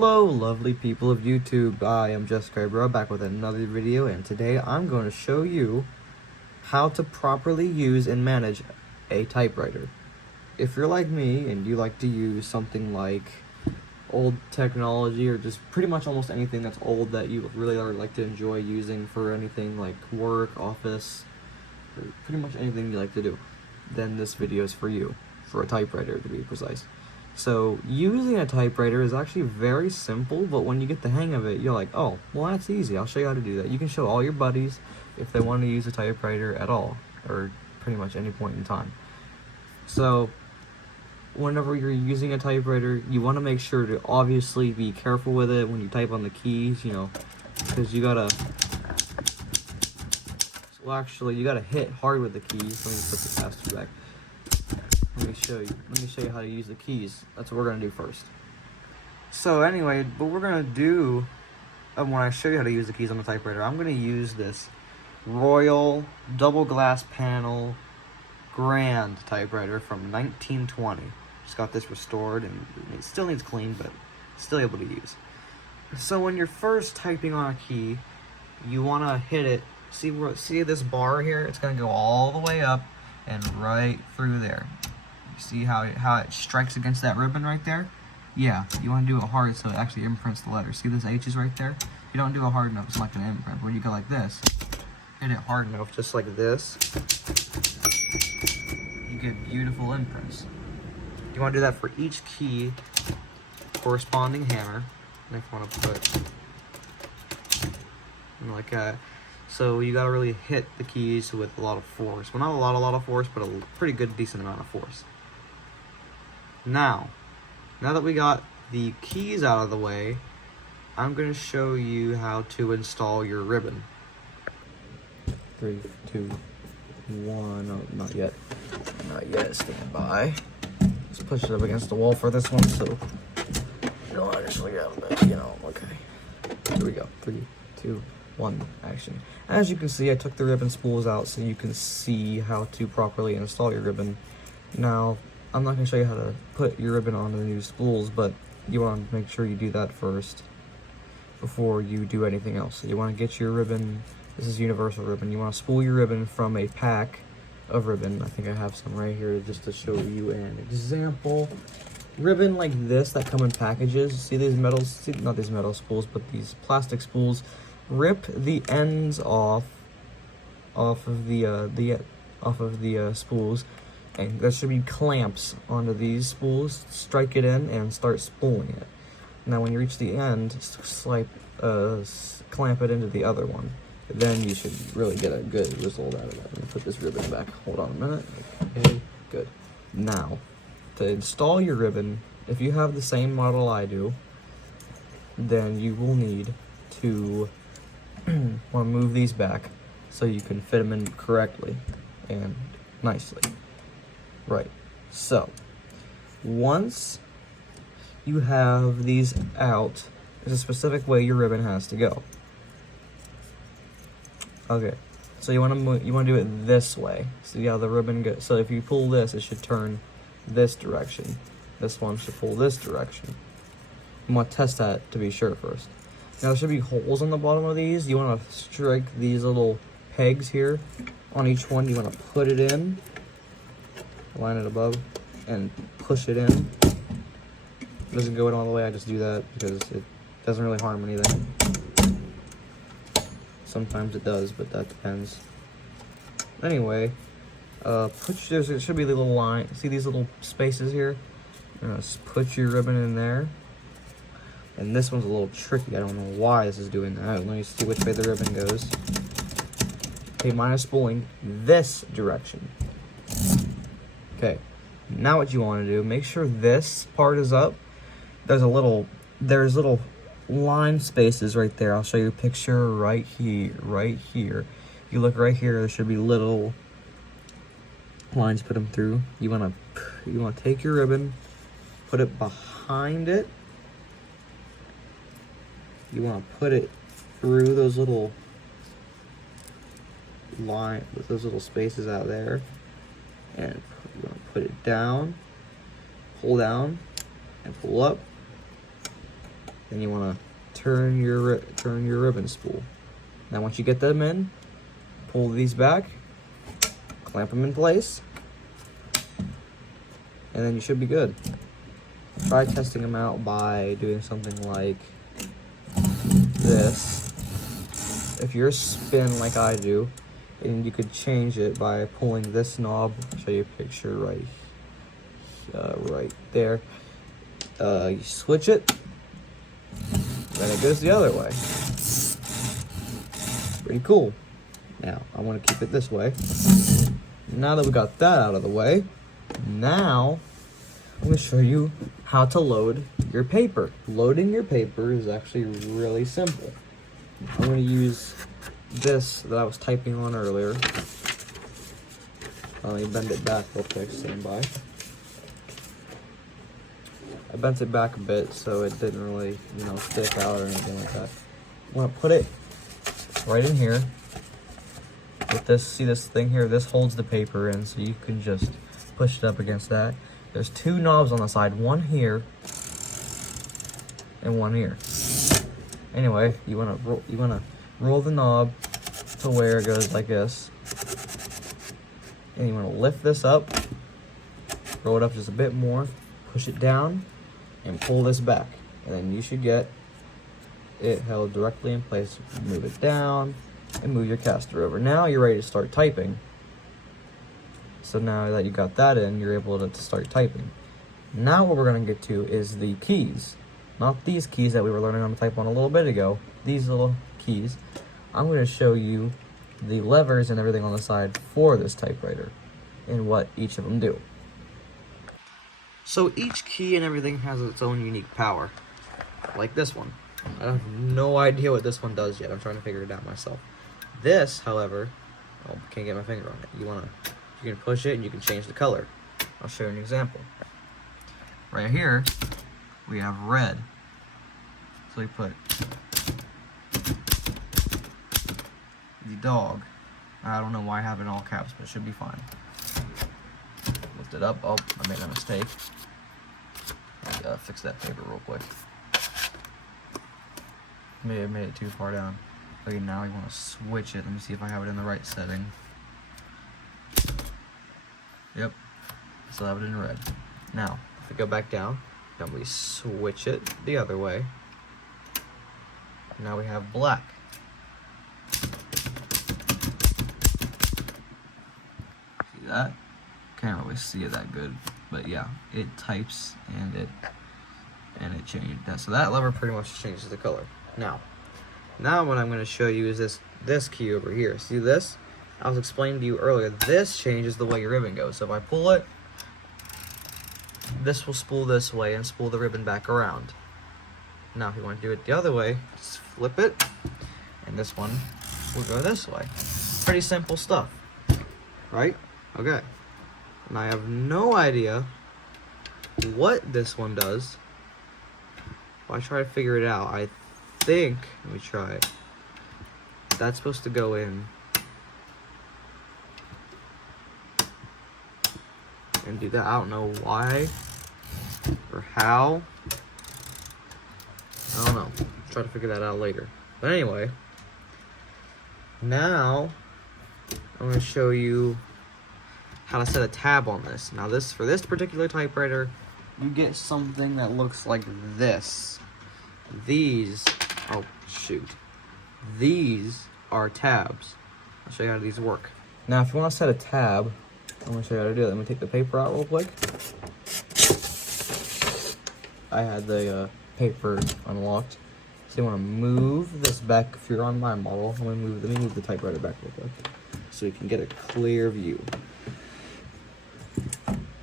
Hello lovely people of YouTube, I am JSB back with another video, and today I'm going to show you how to properly use and manage a typewriter. If you're like me and you like to use something like old technology or just pretty much almost anything that's old that you really like to enjoy using for anything like work, office, or pretty much anything you like to do, then this video is for you, for a typewriter to be precise. So using a typewriter is actually very simple, but when you get the hang of it, you're like, oh, well that's easy, I'll show you how to do that. You can show all your buddies if they want to use a typewriter at all, or pretty much any point in time. So whenever you're using a typewriter, you want to make sure to obviously be careful with it when you type on the keys, you know, because you gotta, well actually you gotta hit hard with the keys. Let me put the taster back. Let me show you how to use the keys. That's what we're gonna do first. So anyway, what we're gonna do when I show you how to use the keys on the typewriter, I'm gonna use this Royal double glass panel grand typewriter from 1920. Just got this restored and it still needs clean, but still able to use. So when you're first typing on a key, you wanna hit it. See this bar here? It's gonna go all the way up and right through there. See how it strikes against that ribbon right there? Yeah, you want to do it hard so it actually imprints the letter. See this H is right there? If you don't do it hard enough, it's not going to imprint. When you go like this, hit it hard enough, just like this, you get beautiful imprints. You want to do that for each key, corresponding hammer. And if you want to put like that. So you got to really hit the keys with a lot of force. Well, not a lot of force, but a pretty good, decent amount of force. Now that we got the keys out of the way, I'm going to show you how to install your ribbon. 3, 2, 1. Oh, not yet. Not yet. Stand by. Let's push it up against the wall for this one, so you don't actually get out of bed. You know. Okay. Here we go. 3, 2, 1. Action. As you can see, I took the ribbon spools out so you can see how to properly install your ribbon. Now, I'm not going to show you how to put your ribbon on the new spools, but you want to make sure you do that first before you do anything else. So you want to get your ribbon. This is universal ribbon. You want to spool your ribbon from a pack of ribbon. I think I have some right here just to show you an example. Ribbon like this that come in packages. See these metals? Not these metal spools, but these plastic spools. Rip the ends off of the spools, and there should be clamps onto these spools. Strike it in and start spooling it. Now when you reach the end, clamp it into the other one. Then you should really get a good result out of that. Let me put this ribbon back. Hold on a minute. Okay, good. Now, to install your ribbon, if you have the same model I do, then you will need to want to move these back so you can fit them in correctly and nicely. Right. So, once you have these out, there's a specific way your ribbon has to go. Okay. So you want to do it this way. See how the ribbon goes. So if you pull this, it should turn this direction. This one should pull this direction. You want to test that to be sure first. Now there should be holes on the bottom of these. You want to strike these little pegs here on each one. You want to put it in, line it above, and push it in. It doesn't go in all the way. I just do that because it doesn't really harm anything. Sometimes it does, but that depends. Anyway, there should be a little line. See these little spaces here? You're gonna put your ribbon in there. And this one's a little tricky. I don't know why this is doing that. Let me see which way the ribbon goes. Okay, mine is spooling this direction. Okay, now what you want to do, make sure this part is up. There's little line spaces right there. I'll show you a picture right here. If you look right here, there should be little lines, put them through. You want to take your ribbon, put it behind it. You want to put it through those little spaces out there, and you want to put it down, pull down, and pull up, Then you want to turn your ribbon spool. Now once you get them in, pull these back, clamp them in place, and then you should be good. Try testing them out by doing something like this. If you're spin like I do, and you could change it by pulling this knob. I'll show you a picture right there. You switch it, then it goes the other way. Pretty cool. Now, I want to keep it this way. Now that we got that out of the way, now I'm going to show you how to load your paper. Loading your paper is actually really simple. I'm going to use this that I was typing on earlier. Let me bend it back real quick, stand by. I bent it back a bit so it didn't really, stick out or anything like that. I want to put it right in here. With this, see this thing here? This holds the paper in, so you can just push it up against that. There's two knobs on the side, one here and one here. Anyway, you wanna roll the knob to where it goes like this, and you wanna lift this up, roll it up just a bit more, push it down, and pull this back, and then you should get it held directly in place. Move it down and move your caster over. Now you're ready to start typing. So now that you got that in, you're able to start typing. Now what we're going to get to is the keys. Not these keys that we were learning how to type on a little bit ago. These little keys. I'm going to show you the levers and everything on the side for this typewriter and what each of them do. So each key and everything has its own unique power. Like this one. I have no idea what this one does yet. I'm trying to figure it out myself. This, however, I can't get my finger on it. You can push it and you can change the color. I'll show you an example. Right here, we have red. So we put the dog. I don't know why I have it in all caps, but it should be fine. Lift it up. Oh, I made a mistake. I'll fix that paper real quick. Maybe I made it too far down. Okay, now you want to switch it. Let me see if I have it in the right setting. Yep, so I have it in red. Now, if we go back down, then we switch it the other way. Now we have black. See that? Can't really see it that good, but yeah, it types and it changed that. So that lever pretty much changes the color. Now what I'm going to show you is this key over here. See this? I was explaining to you earlier, this changes the way your ribbon goes. So if I pull it, this will spool this way and spool the ribbon back around. Now if you want to do it the other way, just flip it, and this one will go this way. Pretty simple stuff, right? Okay. And I have no idea what this one does. If I try to figure it out, I think, let me try it. That's supposed to go in and do that. I don't know why or how. I don't know. Try to figure that out later. But anyway, now I'm going to show you how to set a tab on this. Now for this particular typewriter, you get something that looks like this. These are tabs. I'll show you how these work. Now if you want to set a tab, I'm going to show you how to do it. Let me take the paper out real quick. I had the paper unlocked. So you want to move this back. If you're on my model, let me move the typewriter back real quick so you can get a clear view.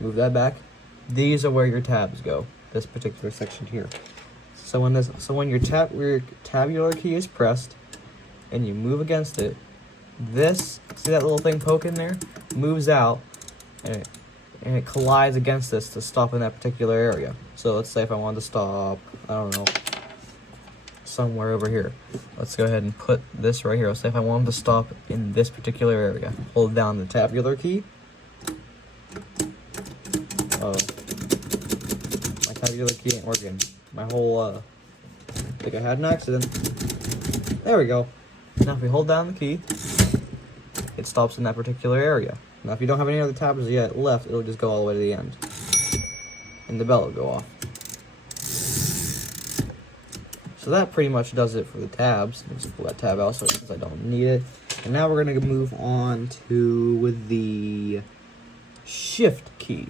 Move that back. These are where your tabs go. This particular section here. So when your tabular key is pressed and you move against it, see that little thing poking there? Moves out and it collides against this to stop in that particular area. So let's say if I wanted to stop, I don't know, somewhere over here. Let's go ahead and put this right here. Let's say if I wanted to stop in this particular area, hold down the tabular key. Oh, my tabular key ain't working. My whole like I had an accident. There we go. Now if we hold down the key, it stops in that particular area. Now if you don't have any other tabs yet left, it'll just go all the way to the end. And the bell will go off. So that pretty much does it for the tabs. Let's pull that tab out since I don't need it. And now we're gonna move on to with the shift key.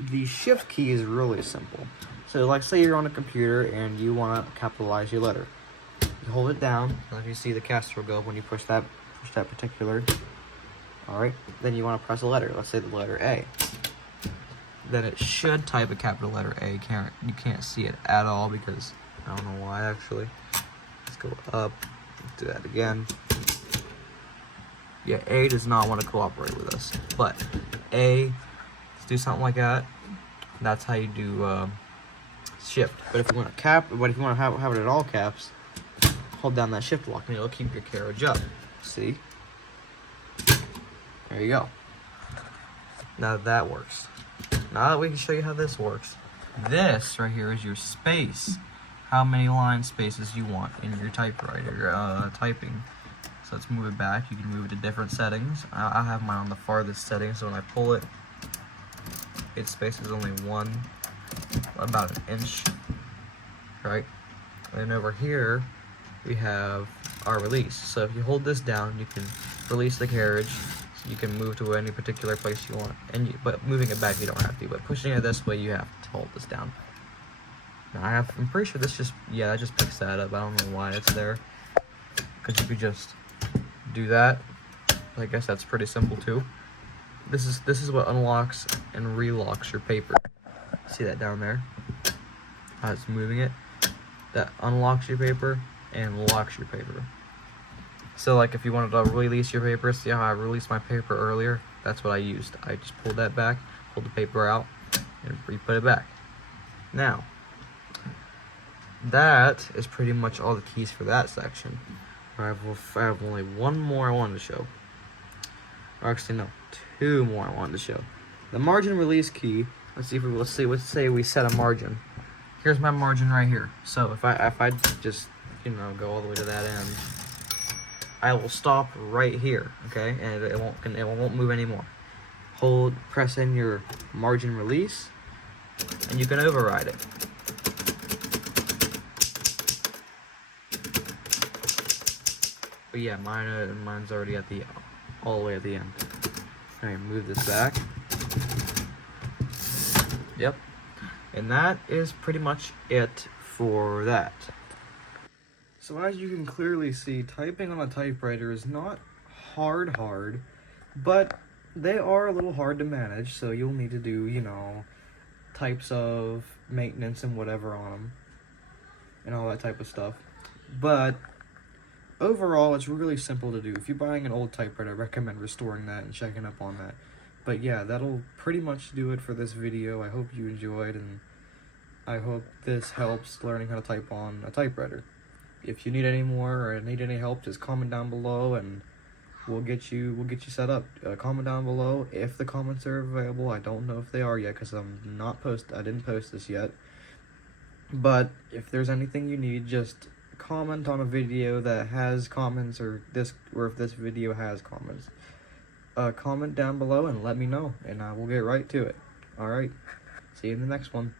The shift key is really simple. So like say you're on a computer and you wanna capitalize your letter. You hold it down, and you see the cursor will go up when you push that particular. Alright, then you wanna press a letter, let's say the letter A. Then it should type a capital letter A. You can't see it at all because I don't know why actually. Let's go up, do that again. Yeah, A does not want to cooperate with us, but A, let's do something like that. That's how you do shift. But if you want to have it at all caps, hold down that shift lock and it'll keep your carriage up. See? There you go. Now that works. Now that we can show you how this works, this right here is your space. How many line spaces you want in your typewriter typing. So let's move it back. You can move it to different settings. I have mine on the farthest setting, so when I pull it, its space is only about an inch, right? And over here, we have our release. So if you hold this down, you can release the carriage. So you can move to any particular place you want. But moving it back, you don't have to. But pushing it this way, you have to hold this down. Now I'm pretty sure this that just picks that up. I don't know why it's there. Because you could just do that. I guess that's pretty simple too. This is what unlocks and relocks your paper. See that down there? How it's moving it? That unlocks your paper and locks your paper. So like if you wanted to release your paper, see how I released my paper earlier? That's what I used. I just pulled that back, pulled the paper out, and re-put it back. Now, that is pretty much all the keys for that section. I have only one more I wanted to show. Or actually, no, two more I wanted to show. The margin release key. Let's say we set a margin. Here's my margin right here. So if I just go all the way to that end, I will stop right here. Okay, and it won't move anymore. Press in your margin release, and you can override it. But yeah, mine's already all the way at the end. Alright, move this back. Yep. And that is pretty much it for that. So as you can clearly see, typing on a typewriter is not hard, but they are a little hard to manage, so you'll need to do, types of maintenance and whatever on them, and all that type of stuff. But overall, it's really simple to do. If you're buying an old typewriter, I recommend restoring that and checking up on that. But yeah, that'll pretty much do it for this video. I hope you enjoyed, and I hope this helps learning how to type on a typewriter. If you need any more or need any help, just comment down below, and we'll get you set up. Comment down below if the comments are available. I don't know if they are yet because I didn't post this yet. But if there's anything you need, just comment on a video that has comments, or if this video has comments. Comment down below and let me know, and I will get right to it. Alright, see you in the next one.